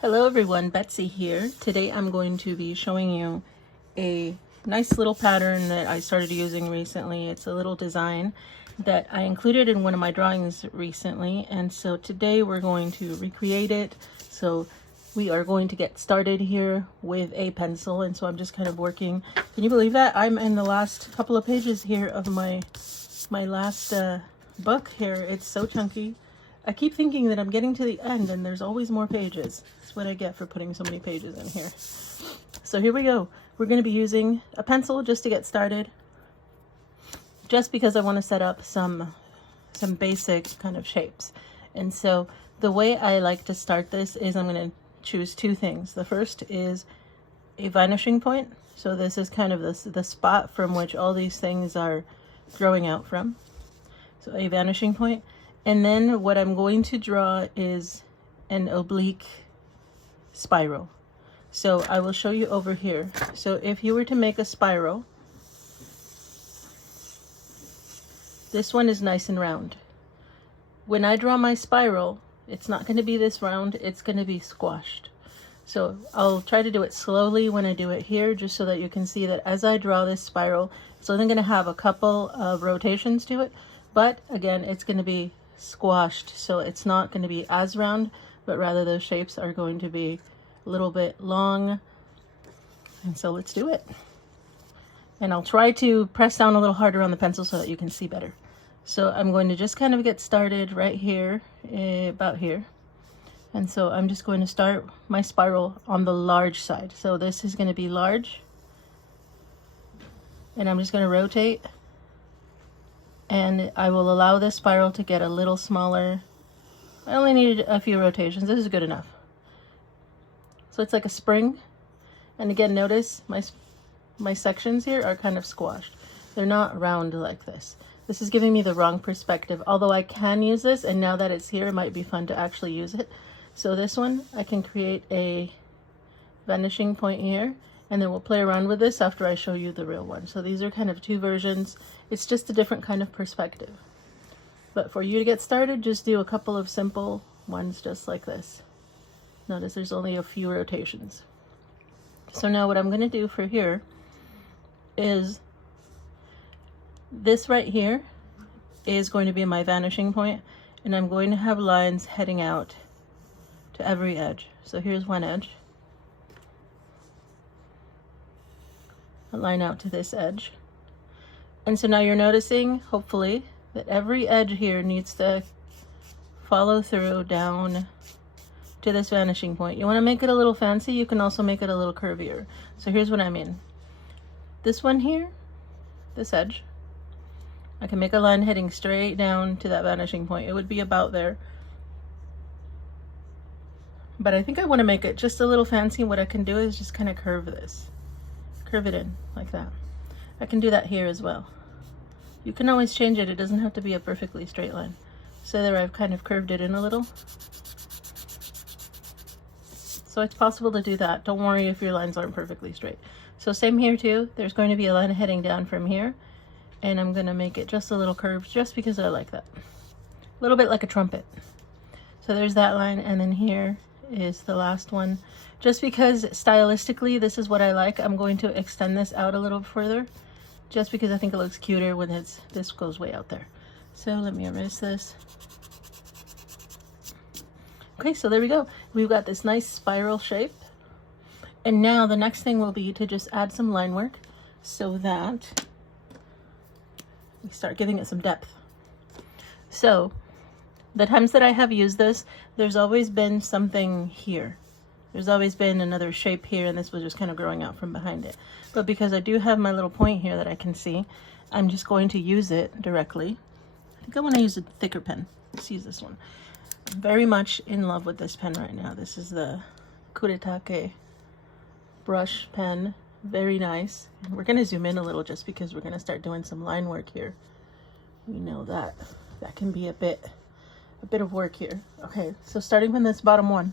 Hello everyone, Betsy here. Today I'm going to be showing you a nice little pattern that I started using recently. It's a little design that I included in one of my drawings recently, and so today we're going to recreate it. So we are going to get started here with a pencil, and so I'm just kind of working. Can you believe that? I'm in the last couple of pages here of my last book here. It's so chunky. I keep thinking that I'm getting to the end and there's always more pages. That's what I get for putting so many pages in here. So here we go. We're going to be using a pencil just to get started, just because I want to set up some basic kind of shapes. And so the way I like to start this is I'm going to choose two things. The first is a vanishing point. So this is kind of the spot from which all these things are growing out from. So a vanishing point. And then what I'm going to draw is an oblique spiral. So I will show you over here. So if you were to make a spiral, this one is nice and round. When I draw my spiral, it's not going to be this round, it's going to be squashed. So I'll try to do it slowly when I do it here, just so that you can see that as I draw this spiral, it's only going to have a couple of rotations to it, but again, it's going to be squashed, so it's not going to be as round, but rather those shapes are going to be a little bit long. And so let's do it. And I'll try to press down a little harder on the pencil so that you can see better. So I'm going to just kind of get started right here, about here. And so I'm just going to start my spiral on the large side. So this is going to be large. And I'm just going to rotate. And I will allow this spiral to get a little smaller. I only needed a few rotations. This is good enough. So it's like a spring. And again, notice my sections here are kind of squashed. They're not round like this. This is giving me the wrong perspective, although I can use this, and now that it's here, it might be fun to actually use it. So this one, I can create a vanishing point here, and then we'll play around with this after I show you the real one. So these are kind of two versions. It's just a different kind of perspective. But for you to get started, just do a couple of simple ones just like this. Notice there's only a few rotations. So now what I'm going to do for here is this right here is going to be my vanishing point, and I'm going to have lines heading out to every edge. So here's one edge. A line out to this edge. And so now you're noticing, hopefully, that every edge here needs to follow through down to this vanishing point. You want to make it a little fancy, you can also make it a little curvier. So here's what I mean. This one here, this edge, I can make a line heading straight down to that vanishing point. It would be about there. But I think I want to make it just a little fancy. What I can do is just kind of curve this. Curve it in like that. I can do that here as well. You can always change it. It doesn't have to be a perfectly straight line. So there, I've kind of curved it in a little. So it's possible to do that. Don't worry if your lines aren't perfectly straight. So same here too. There's going to be a line heading down from here, and I'm going to make it just a little curved just because I like that. A little bit like a trumpet. So there's that line, and then here is the last one. Just because stylistically this is what I like, I'm going to extend this out a little further, just because I think it looks cuter when this goes way out there. So let me erase this. Okay, so there we go. We've got this nice spiral shape. And now the next thing will be to just add some line work so that we start giving it some depth. So the times that I have used this, there's always been something here. There's always been another shape here, and this was just kind of growing out from behind it. But because I do have my little point here that I can see, I'm just going to use it directly. I think I want to use a thicker pen. Let's use this one. I'm very much in love with this pen right now. This is the Kuretake brush pen. Very nice. And we're going to zoom in a little just because we're going to start doing some line work here. We know that can be a bit of work here. Okay, so starting from this bottom one,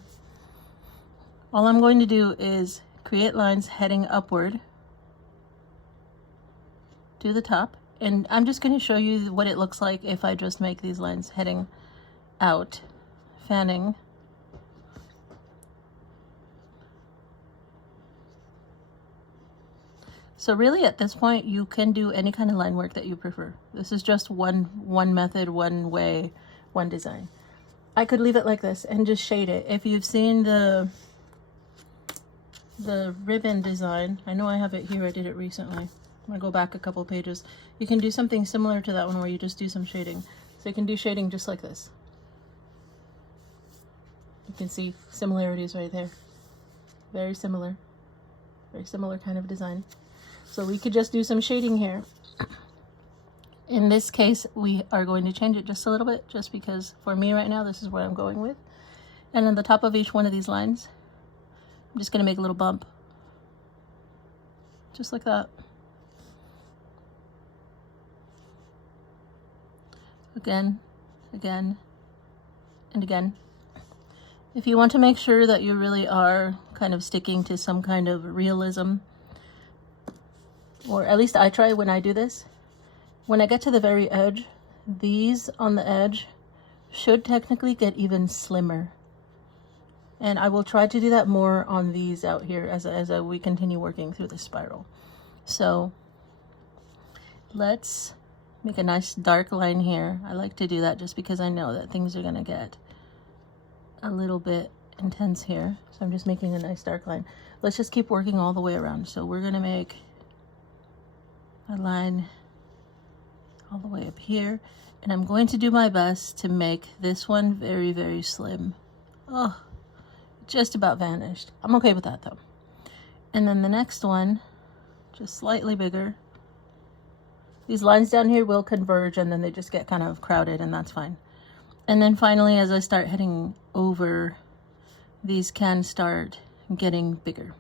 all I'm going to do is create lines heading upward to the top, and I'm just going to show you what it looks like if I just make these lines heading out, fanning So really at this point, you can do any kind of line work that you prefer. This is just one method, one way, one design. I could leave it like this and just shade it. If you've seen the ribbon design, I know I have it here, I did it recently. I'm gonna go back a couple pages. You can do something similar to that one where you just do some shading. So you can do shading just like this. You can see similarities right there. Very similar kind of design. So we could just do some shading here. In this case, we are going to change it just a little bit, just because for me right now, this is what I'm going with. And on the top of each one of these lines, I'm just going to make a little bump. Just like that. Again, again, and again. If you want to make sure that you really are kind of sticking to some kind of realism, or at least I try when I do this, when I get to the very edge, these on the edge should technically get even slimmer. And I will try to do that more on these out here as we continue working through the spiral. So let's make a nice dark line here. I like to do that just because I know that things are gonna get a little bit intense here. So I'm just making a nice dark line. Let's just keep working all the way around. So we're gonna make a line all the way up here, and I'm going to do my best to make this one very, very slim. Oh, just about vanished. I'm okay with that though. And then the next one, just slightly bigger. These lines down here will converge and then they just get kind of crowded, and that's fine. And then finally, as I start heading over, these can start getting bigger.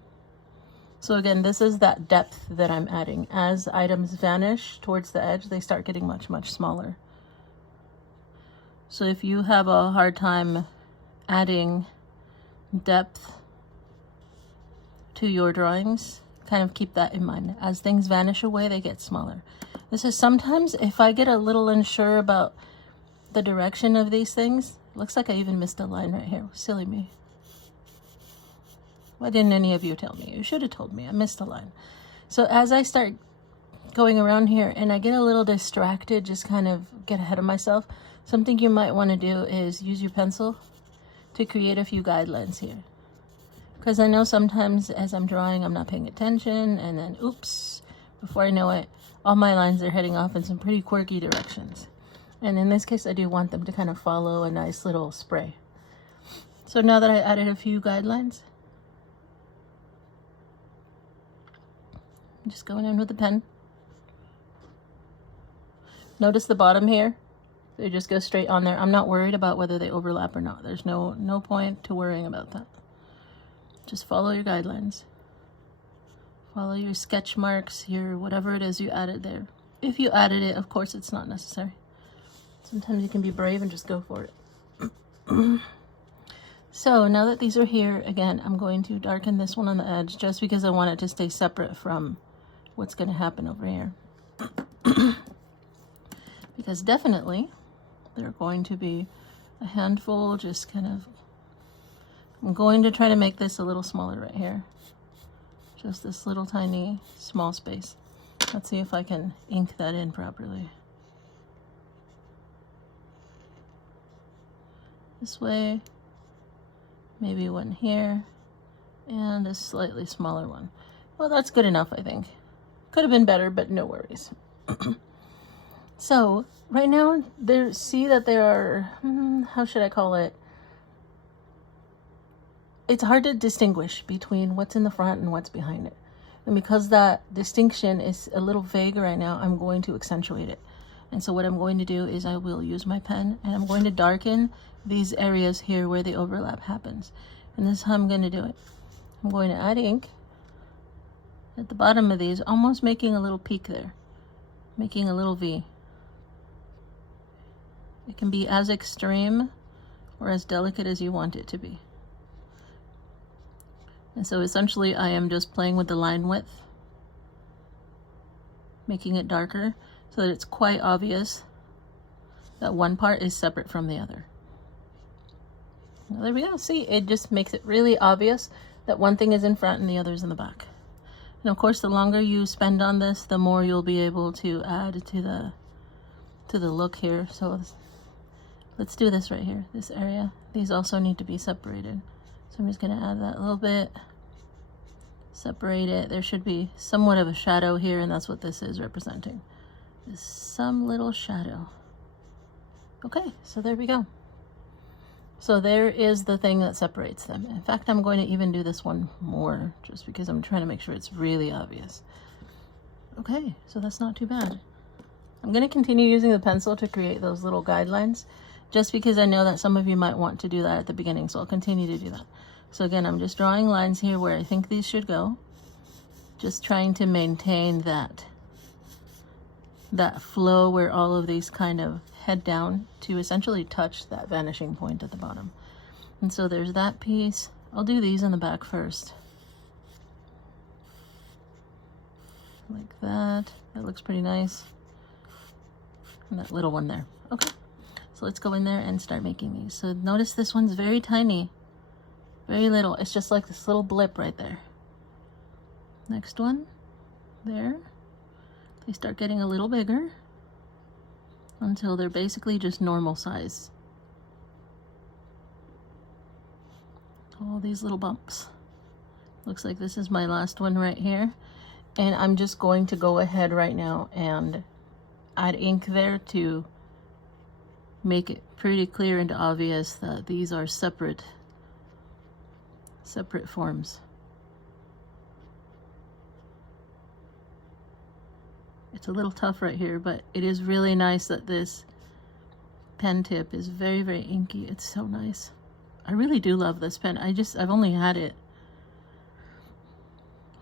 So again, this is that depth that I'm adding. As items vanish towards the edge, they start getting much, much smaller. So if you have a hard time adding depth to your drawings, kind of keep that in mind. As things vanish away, they get smaller. This is sometimes, if I get a little unsure about the direction of these things, looks like I even missed a line right here. Silly me. Why didn't any of you tell me? You should have told me. I missed a line. So as I start going around here and I get a little distracted, just kind of get ahead of myself, something you might want to do is use your pencil to create a few guidelines here. Because I know sometimes as I'm drawing, I'm not paying attention, and then oops, before I know it, all my lines are heading off in some pretty quirky directions. And in this case, I do want them to kind of follow a nice little spray. So now that I added a few guidelines, I'm just going in with the pen. Notice the bottom here. They just go straight on there. I'm not worried about whether they overlap or not. There's no point to worrying about that. Just follow your guidelines. Follow your sketch marks, your whatever it is you added there. If you added it, of course, it's not necessary. Sometimes you can be brave and just go for it. So now that these are here, again, I'm going to darken this one on the edge just because I want it to stay separate from what's going to happen over here. Because definitely there are going to be a handful, just kind of, I'm going to try to make this a little smaller right here. Just this little tiny small space. Let's see if I can ink that in properly. This way, maybe one here, and a slightly smaller one. Well, that's good enough, I think. Could have been better, but no worries. So right now, see that there are, how should I call it? It's hard to distinguish between what's in the front and what's behind it. And because that distinction is a little vague right now, I'm going to accentuate it. And so what I'm going to do is I will use my pen and I'm going to darken these areas here where the overlap happens. And this is how I'm going to do it. I'm going to add ink at the bottom of these, almost making a little peak there, making a little V. It can be as extreme or as delicate as you want it to be. And so essentially I am just playing with the line width, making it darker so that it's quite obvious that one part is separate from the other. Well, there we go. See, it just makes it really obvious that one thing is in front and the other is in the back. And of course, the longer you spend on this, the more you'll be able to add to the look here. So let's do this right here, this area. These also need to be separated. So I'm just gonna add that a little bit, separate it. There should be somewhat of a shadow here, and that's what this is representing. Is some little shadow. Okay, so there we go. So there is the thing that separates them. In fact, I'm going to even do this one more, just because I'm trying to make sure it's really obvious. Okay, so that's not too bad. I'm going to continue using the pencil to create those little guidelines, just because I know that some of you might want to do that at the beginning, so I'll continue to do that. So again, I'm just drawing lines here where I think these should go, just trying to maintain that flow where all of these kind of head down to essentially touch that vanishing point at the bottom. And so there's that piece. I'll do these in the back first. Like that. That looks pretty nice. And that little one there. Okay. So let's go in there and start making these. So notice this one's very tiny. Very little. It's just like this little blip right there. Next one. There. They start getting a little bigger until they're basically just normal size. All these little bumps. Looks like this is my last one right here. And I'm just going to go ahead right now and add ink there to make it pretty clear and obvious that these are separate forms. It's a little tough right here, but it is really nice that this pen tip is very, very inky. It's so nice. I really do love this pen. I've only had it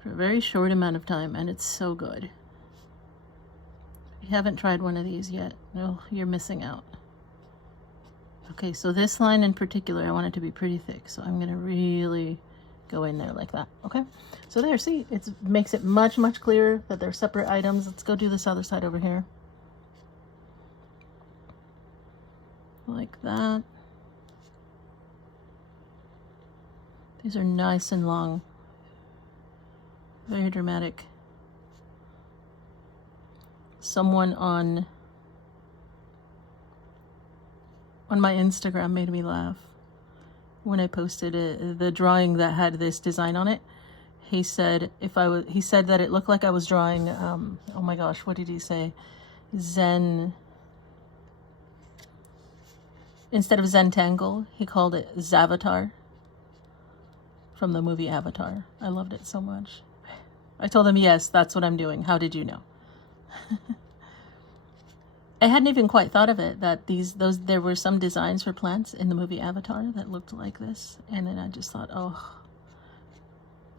for a very short amount of time, and it's so good. If you haven't tried one of these yet, no, you're missing out. Okay, so this line in particular, I want it to be pretty thick, so I'm gonna really go in there like that. Okay, so there, see, it makes it much, much clearer that they're separate items. Let's go do this other side over here. Like that. These are nice and long. Very dramatic. Someone on my Instagram made me laugh when I posted it, the drawing that had this design on it. He said he said that it looked like I was drawing oh my gosh, what did he say? Zen. Instead of Zentangle, he called it Zavatar from the movie Avatar. I loved it so much. I told him, yes, that's what I'm doing. How did you know? I hadn't even quite thought of it, that there were some designs for plants in the movie Avatar that looked like this. And then I just thought, oh,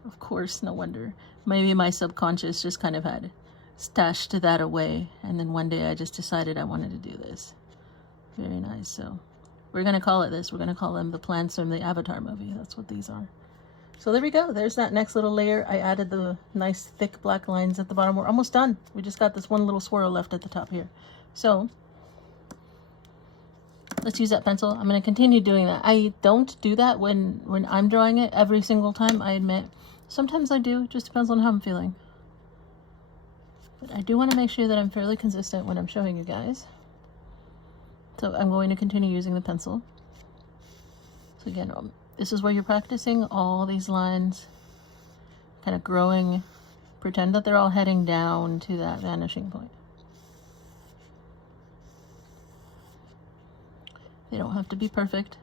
of course, no wonder. Maybe my subconscious just kind of had stashed that away. And then one day I just decided I wanted to do this. Very nice. So we're going to call it this. We're going to call them the plants from the Avatar movie. That's what these are. So there we go. There's that next little layer. I added the nice thick black lines at the bottom. We're almost done. We just got this one little swirl left at the top here. So let's use that pencil. I'm going to continue doing that. I don't do that when I'm drawing it every single time, I admit. Sometimes I do. It just depends on how I'm feeling. But I do want to make sure that I'm fairly consistent when I'm showing you guys. So I'm going to continue using the pencil. So again, this is where you're practicing all these lines, kind of growing. Pretend that they're all heading down to that vanishing point. They don't have to be perfect.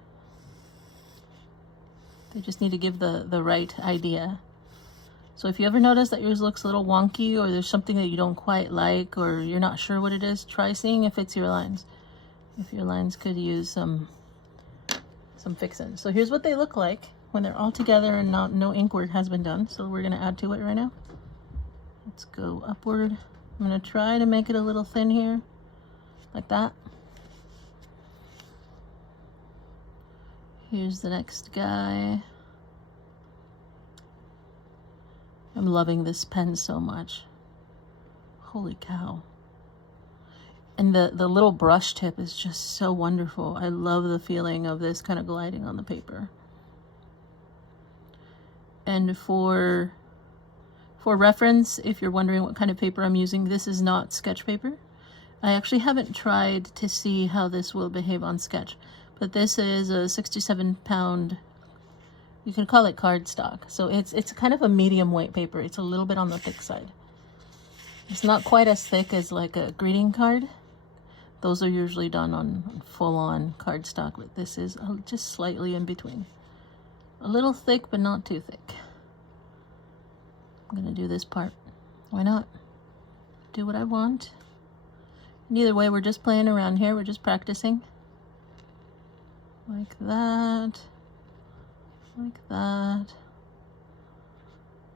They just need to give the right idea. So if you ever notice that yours looks a little wonky, or there's something that you don't quite like, or you're not sure what it is, try seeing if it's your lines. If your lines could use some fixing. So here's what they look like when they're all together and no ink work has been done. So we're going to add to it right now. Let's go upward. I'm going to try to make it a little thin here, like that. Here's the next guy. I'm loving this pen so much. Holy cow. And the little brush tip is just so wonderful. I love the feeling of this kind of gliding on the paper. And for For reference, if you're wondering what kind of paper I'm using, this is not sketch paper. I actually haven't tried to see how this will behave on sketch, but this is a 67-pound, you can call it cardstock. So it's kind of a medium weight paper. It's a little bit on the thick side. It's not quite as thick as like a greeting card. Those are usually done on full-on cardstock, but this is just slightly in between. A little thick, but not too thick. I'm gonna do this part. Why not? Do what I want. And either way, we're just playing around here. We're just practicing. Like that. Like that.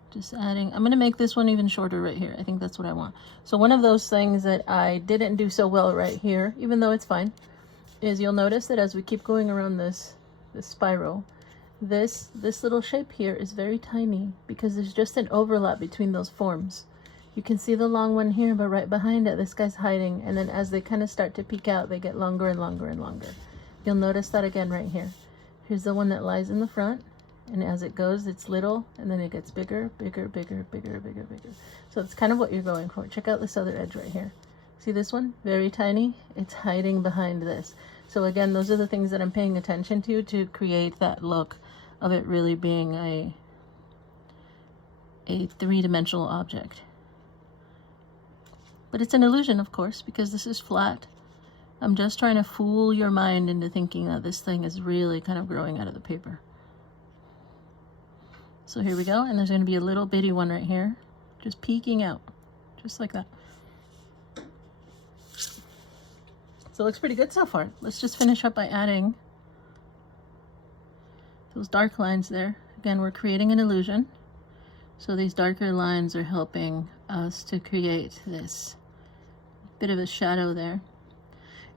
Just adding. I'm gonna make this one even shorter right here. I think that's what I want. So one of those things that I didn't do so well right here, even though it's fine, is you'll notice that as we keep going around this spiral, this little shape here is very tiny because there's just an overlap between those forms. You can see the long one here, but right behind it, this guy's hiding. And then as they kind of start to peek out, they get longer and longer and longer. You'll notice that again right here. Here's the one that lies in the front. And as it goes, it's little, and then it gets bigger, bigger, bigger, bigger, bigger, bigger. So it's kind of what you're going for. Check out this other edge right here. See this one? Very tiny. It's hiding behind this. So again, those are the things that I'm paying attention to create that look of it really being a three-dimensional object. But it's an illusion, of course, because this is flat. I'm just trying to fool your mind into thinking that this thing is really kind of growing out of the paper. So here we go, and there's going to be a little bitty one right here, just peeking out, just like that. So it looks pretty good so far. Let's just finish up by adding those dark lines there. Again, we're creating an illusion. So these darker lines are helping us to create this bit of a shadow there.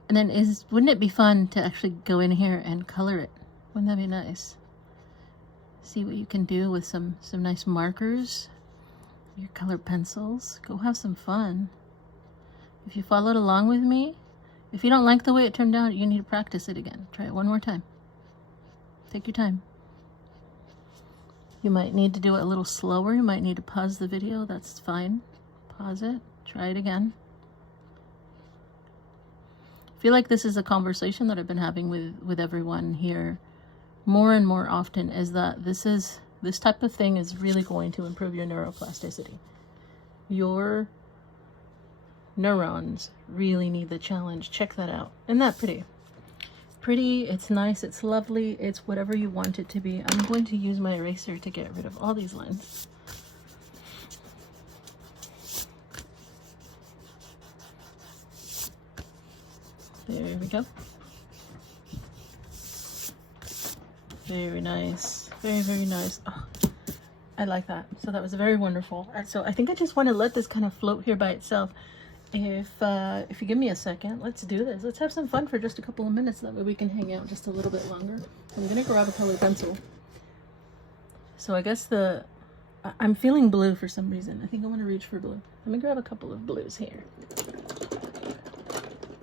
And then wouldn't it be fun to actually go in here and color it? Wouldn't that be nice? See what you can do with some nice markers, your colored pencils. Go have some fun. If you followed along with me, if you don't like the way it turned out, you need to practice it again. Try it one more time. Take your time. You might need to do it a little slower. You might need to pause the video. That's fine. Pause it. Try it again. I feel like this is a conversation that I've been having with everyone here more and more often, is that this type of thing is really going to improve your neuroplasticity. Your neurons really need the challenge. Check that out. Isn't that pretty? Pretty, it's nice, it's lovely, it's whatever you want it to be. I'm going to use my eraser to get rid of all these lines. There we go. Very nice. Very, very nice. Oh, I like that. So that was very wonderful. So I think I just want to let this kind of float here by itself. If you give me a second, let's do this. Let's have some fun for just a couple of minutes. That way we can hang out just a little bit longer. I'm going to grab a colored pencil. So I guess I'm feeling blue for some reason. I think I want to reach for blue. Let me grab a couple of blues here.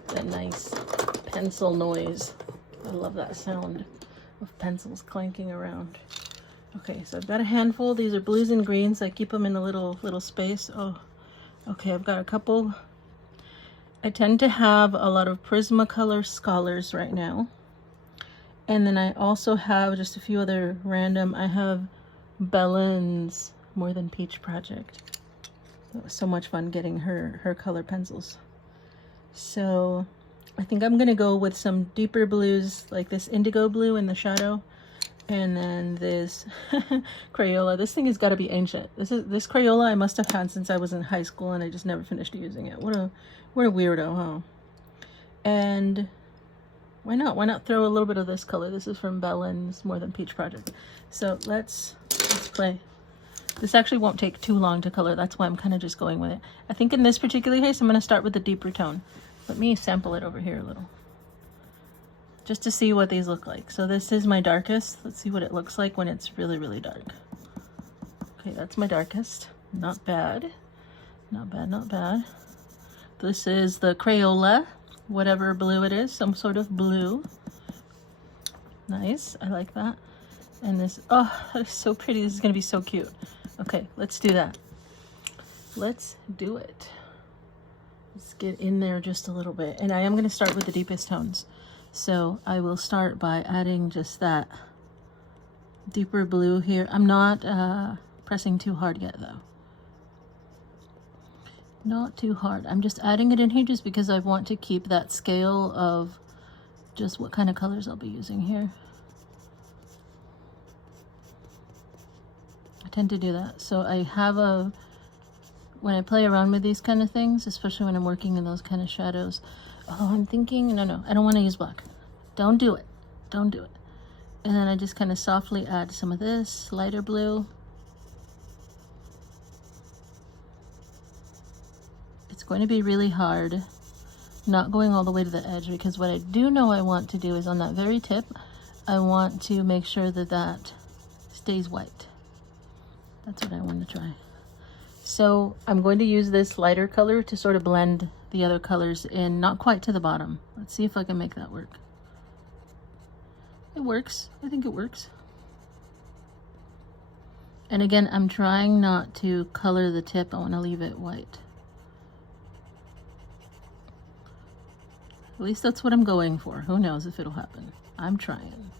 That nice pencil noise. I love that sound of pencils clanking around. Okay, so I've got a handful. These are blues and greens. I keep them in a little space. Oh, okay, I've got a couple. I tend to have a lot of Prismacolor Scholars right now. And then I also have just a few other random. I have Bellen's More Than Peach project. That was so much fun getting her color pencils. So I think I'm gonna go with some deeper blues, like this indigo blue in the shadow, and then this Crayola. This thing has got to be ancient. This Crayola I must have had since I was in high school, and I just never finished using it. What a weirdo, huh? And why not throw a little bit of this color? This is from Bellen's More Than Peach project. So let's play. This actually won't take too long to color. That's why I'm kind of just going with it. I think in this particular case, I'm going to start with the deeper tone. Let me sample it over here a little, just to see what these look like. So this is my darkest. Let's see what it looks like when it's really, really dark. Okay, that's my darkest. Not bad. Not bad, not bad. This is the Crayola, whatever blue it is, some sort of blue. Nice, I like that. And this, oh, that is so pretty. This is gonna be so cute. Okay, let's do that. let's do it. Let's get in there just a little bit. And I am going to start with the deepest tones. So I will start by adding just that deeper blue here. I'm not pressing too hard yet though. Not too hard. I'm just adding it in here just because I want to keep that scale of just what kind of colors I'll be using here. I tend to do that. So I have when I play around with these kind of things, especially when I'm working in those kind of shadows, oh, I'm thinking, no, I don't want to use black. Don't do it. Don't do it. And then I just kind of softly add some of this lighter blue. It's going to be really hard not going all the way to the edge, because what I do know I want to do is on that very tip, I want to make sure that that stays white. That's what I want to try. So I'm going to use this lighter color to sort of blend the other colors in, not quite to the bottom. Let's see if I can make that work. It works. I think it works. And again, I'm trying not to color the tip. I want to leave it white. At least that's what I'm going for. Who knows if it'll happen. I'm trying.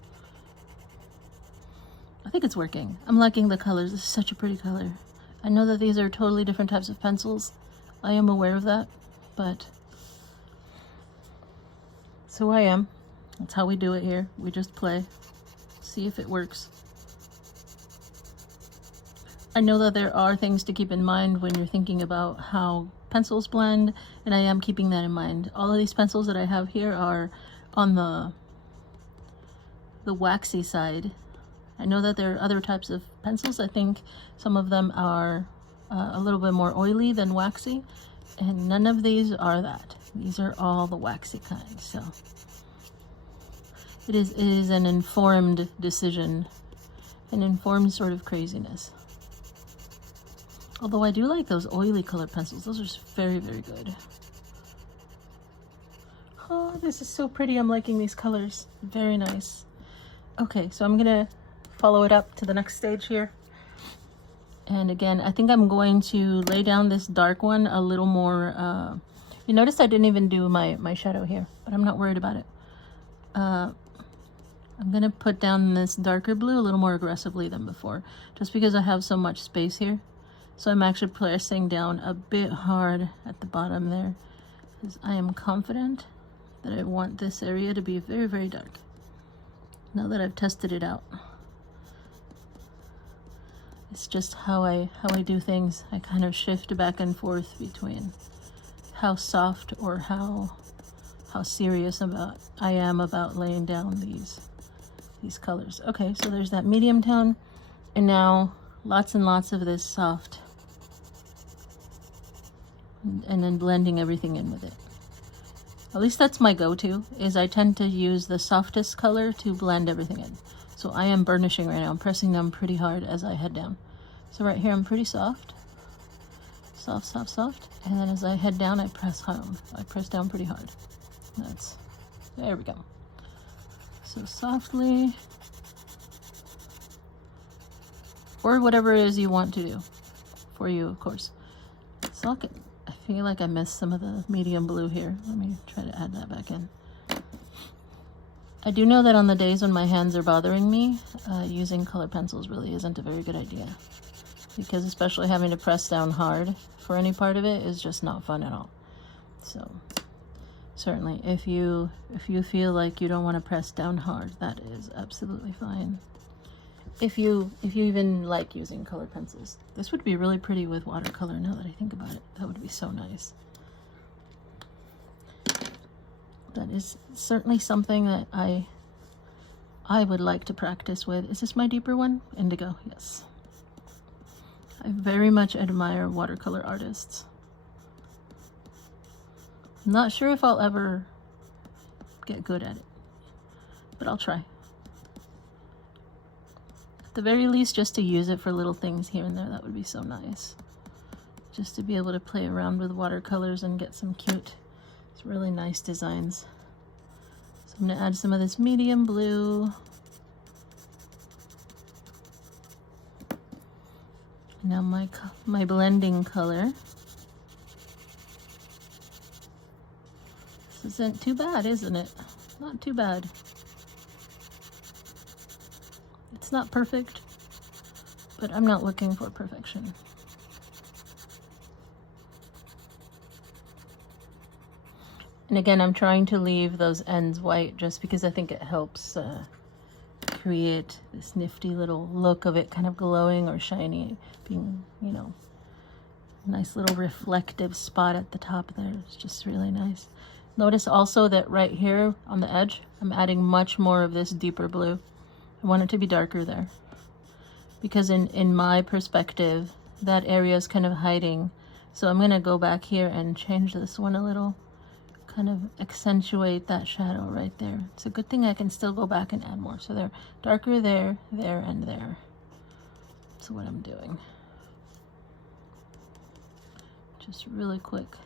I think it's working. I'm liking the colors. This is such a pretty color. I know that these are totally different types of pencils. I am aware of that, but so I am. That's how we do it here. We just play, see if it works. I know that there are things to keep in mind when you're thinking about how pencils blend, and I am keeping that in mind. All of these pencils that I have here are on the waxy side. I know that there are other types of pencils. I think some of them are a little bit more oily than waxy, and none of these are that. These are all the waxy kind. So it is an informed decision, an informed sort of craziness. Although I do like those oily colored pencils. Those are very, very good. Oh, this is so pretty. I'm liking these colors. Very nice. Okay, so I'm gonna follow it up to the next stage here. And again, I think I'm going to lay down this dark one a little more. You notice I didn't even do my shadow here, but I'm not worried about it. I'm gonna put down this darker blue a little more aggressively than before, just because I have so much space here. So I'm actually pressing down a bit hard at the bottom there, because I am confident that I want this area to be very, very dark. Now that I've tested it out. It's just how I do things. I kind of shift back and forth between how soft or how serious I am about laying down these colors. Okay, so there's that medium tone, and now lots and lots of this soft, and then blending everything in with it. At least that's my go-to, is I tend to use the softest color to blend everything in. So I am burnishing right now. I'm pressing down pretty hard as I head down. So right here I'm pretty soft. Soft, soft, soft. And then as I head down, I press home. I press down pretty hard. There we go. So softly. Or whatever it is you want to do. For you, of course. So I feel like I missed some of the medium blue here. Let me try to add that back in. I do know that on the days when my hands are bothering me, using color pencils really isn't a very good idea, because especially having to press down hard for any part of it is just not fun at all. So certainly if you feel like you don't want to press down hard, that is absolutely fine. If you even like using color pencils, this would be really pretty with watercolor. Now that I think about it, that would be so nice. That is certainly something that I would like to practice with. Is this my deeper one? Indigo, yes. I very much admire watercolor artists. I'm not sure if I'll ever get good at it, but I'll try. At the very least, just to use it for little things here and there, that would be so nice. Just to be able to play around with watercolors and get some cute, it's really nice designs. So I'm going to add some of this medium blue. Now my blending color. This isn't too bad, isn't it? Not too bad. It's not perfect, but I'm not looking for perfection. And again, I'm trying to leave those ends white just because I think it helps create this nifty little look of it kind of glowing or shiny, being, you know, nice little reflective spot at the top there. It's just really nice. Notice also that right here on the edge, I'm adding much more of this deeper blue. I want it to be darker there because in my perspective, that area is kind of hiding. So I'm gonna go back here and change this one a little, kind of accentuate that shadow right there. It's a good thing I can still go back and add more. So they're darker there, there, and there. That's what I'm doing. Just really quick.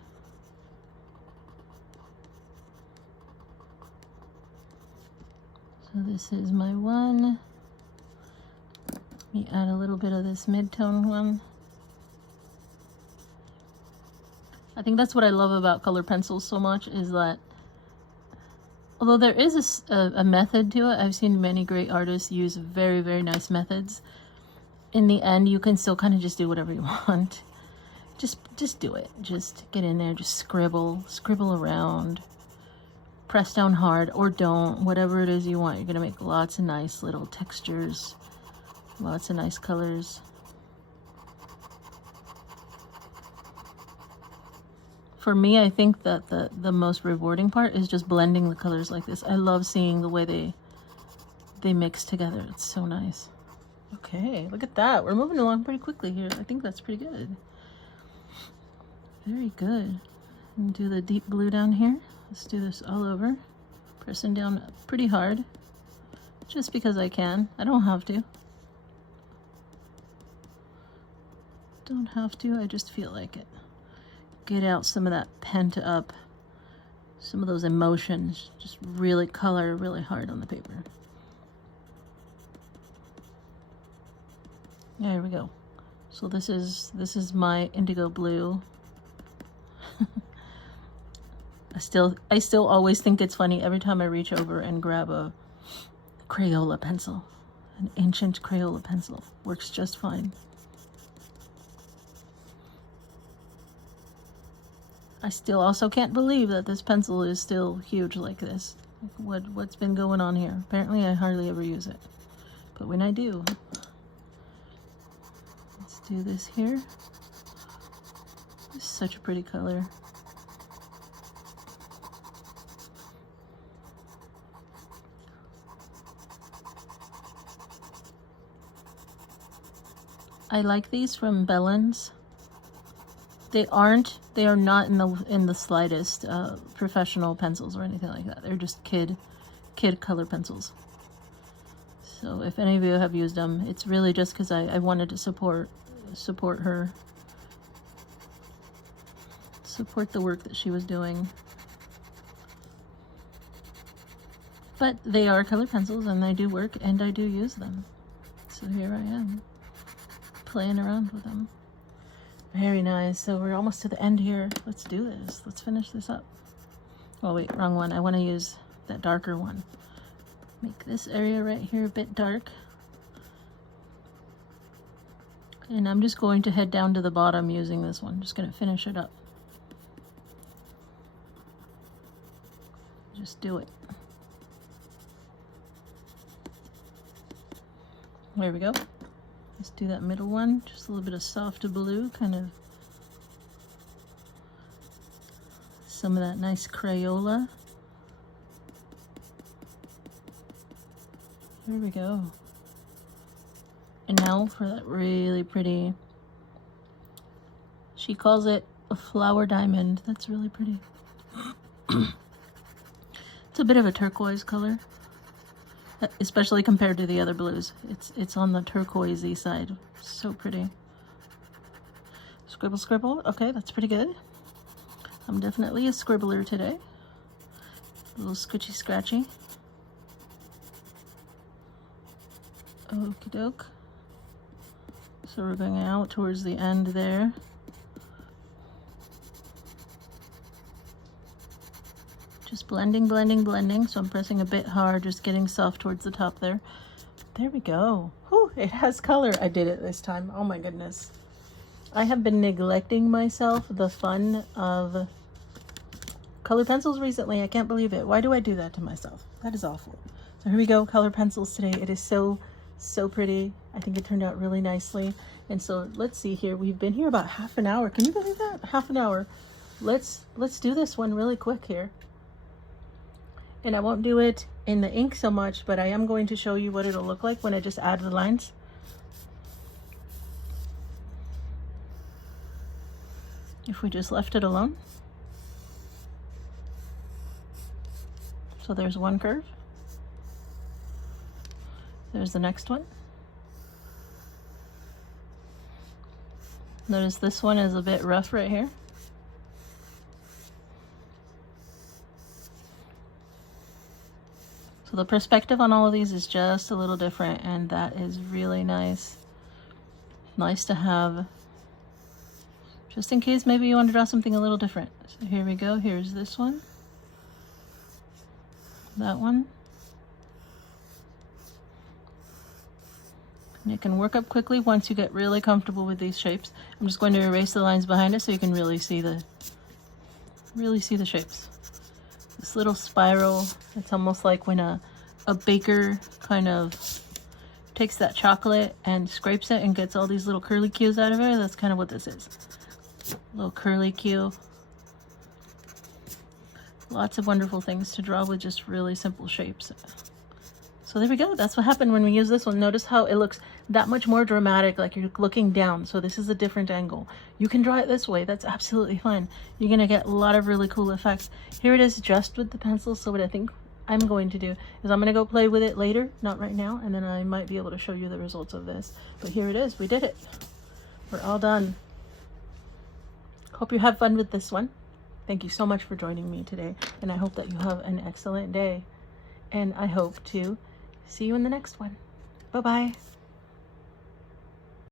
So this is my one. Let me add a little bit of this mid-tone one. I think that's what I love about color pencils so much, is that although there is a method to it, I've seen many great artists use very, very nice methods. In the end, you can still kind of just do whatever you want. Just do it. Just get in there, just scribble around, press down hard or don't, whatever it is you want. You're gonna make lots of nice little textures, lots of nice colors. For me, I think that the most rewarding part is just blending the colors like this. I love seeing the way they mix together. It's so nice. Okay, look at that. We're moving along pretty quickly here. I think that's pretty good. Very good. And do the deep blue down here. Let's do this all over. Pressing down pretty hard, just because I can. I don't have to. Don't have to, I just feel like it. Get out some of that pent up, some of those emotions. Just really color really hard on the paper. There we go. So this is my indigo blue. I still always think it's funny every time I reach over and grab a Crayola pencil. An ancient Crayola pencil. Works just fine. I still also can't believe that this pencil is still huge like this. Like what's been going on here? Apparently I hardly ever use it. But when I do, let's do this here. It's such a pretty color. I like these from Bellins. They are not in the slightest professional pencils or anything like that. They're just kid color pencils. So if any of you have used them, it's really just because I wanted to support her, support the work that she was doing. But they are color pencils and they do work and I do use them. So here I am, playing around with them. Very nice. So we're almost to the end here. Let's do this. Let's finish this up. Oh wait, wrong one. I want to use that darker one. Make this area right here a bit dark. And I'm just going to head down to the bottom using this one. Just going to finish it up. Just do it. There we go. Let's do that middle one. Just a little bit of soft blue, kind of some of that nice Crayola. Here we go. And now for that really pretty, she calls it a flower diamond. That's really pretty. It's a bit of a turquoise color, especially compared to the other blues. It's on the turquoisey side. So pretty. Scribble, scribble. Okay, that's pretty good. I'm definitely a scribbler today. A little scratchy, scratchy. Okie doke. So we're going out towards the end there. Just blending, blending, blending. So I'm pressing a bit hard, just getting soft towards the top there. There we go. Whew, it has color. I did it this time. Oh my goodness. I have been neglecting myself the fun of color pencils recently. I can't believe it. Why do I do that to myself? That is awful. So here we go, color pencils today. It is so pretty. I think it turned out really nicely. And so let's see here. We've been here about half an hour. Can you believe that? Half an hour. Let's do this one really quick here. And I won't do it in the ink so much, but I am going to show you what it'll look like when I just add the lines. If we just left it alone. So there's one curve. There's the next one. Notice this one is a bit rough right here. So the perspective on all of these is just a little different, and that is really nice. Nice to have, just in case maybe you want to draw something a little different. So here we go. Here's this one. That one. And you can work up quickly once you get really comfortable with these shapes. I'm just going to erase the lines behind it so you can really see the shapes. This little spiral, it's almost like when a baker kind of takes that chocolate and scrapes it and gets all these little curly cues out of it. That's kind of what this is. Little curly cue. Lots of wonderful things to draw with just really simple shapes. So there we go. That's what happened when we use this one. Notice how it looks that much more dramatic, like you're looking down. So this is a different angle. You can draw it this way. That's absolutely fine. You're going to get a lot of really cool effects. Here it is just with the pencil. So what I think I'm going to do is I'm going to go play with it later, not right now, and then I might be able to show you the results of this. But here it is. We did it. We're all done. Hope you have fun with this one. Thank you so much for joining me today, and I hope that you have an excellent day. And I hope to see you in the next one. Bye-bye.